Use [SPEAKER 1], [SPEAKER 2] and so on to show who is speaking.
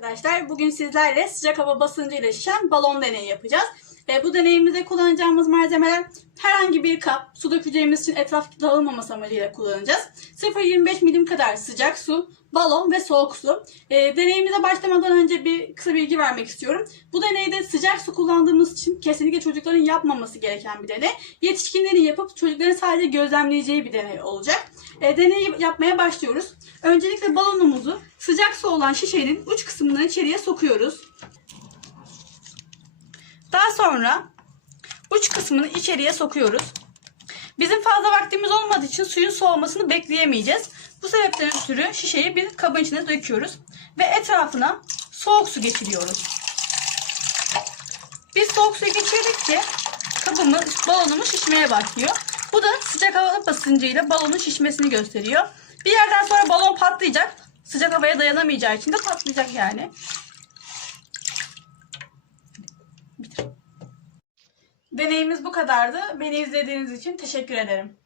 [SPEAKER 1] Arkadaşlar bugün sizlerle sıcak hava basıncı ile şişen balon deneyi yapacağız. E, bu deneyimizde kullanacağımız malzemeler herhangi bir kap, su dökeceğimiz için etraf dağılmaması amacıyla kullanacağız. 0.25 milim kadar sıcak su, balon ve soğuk su. E, deneyimize başlamadan önce bir kısa bilgi vermek istiyorum. Bu deneyde sıcak su kullandığımız için kesinlikle çocukların yapmaması gereken bir deney. Yetişkinlerin yapıp çocukların sadece gözlemleyeceği bir deney olacak. E, deneyi yapmaya başlıyoruz. Öncelikle balonumuzu sıcak su olan şişenin uç kısmından içeriye sokuyoruz. Daha sonra uç kısmını içeriye sokuyoruz. Bizim fazla vaktimiz olmadığı için suyun soğumasını bekleyemeyeceğiz. Bu sebepten ötürü şişeyi bir kabın içine döküyoruz ve etrafına soğuk su geçiriyoruz. Biz soğuk suyu geçirdikçe kabımız, balonumuz şişmeye başlıyor. Bu da sıcak hava basıncıyla balonun şişmesini gösteriyor. Bir yerden sonra balon patlayacak. Sıcak havaya dayanamayacağı için de patlayacak yani. Deneyimiz bu kadardı. Beni izlediğiniz için teşekkür ederim.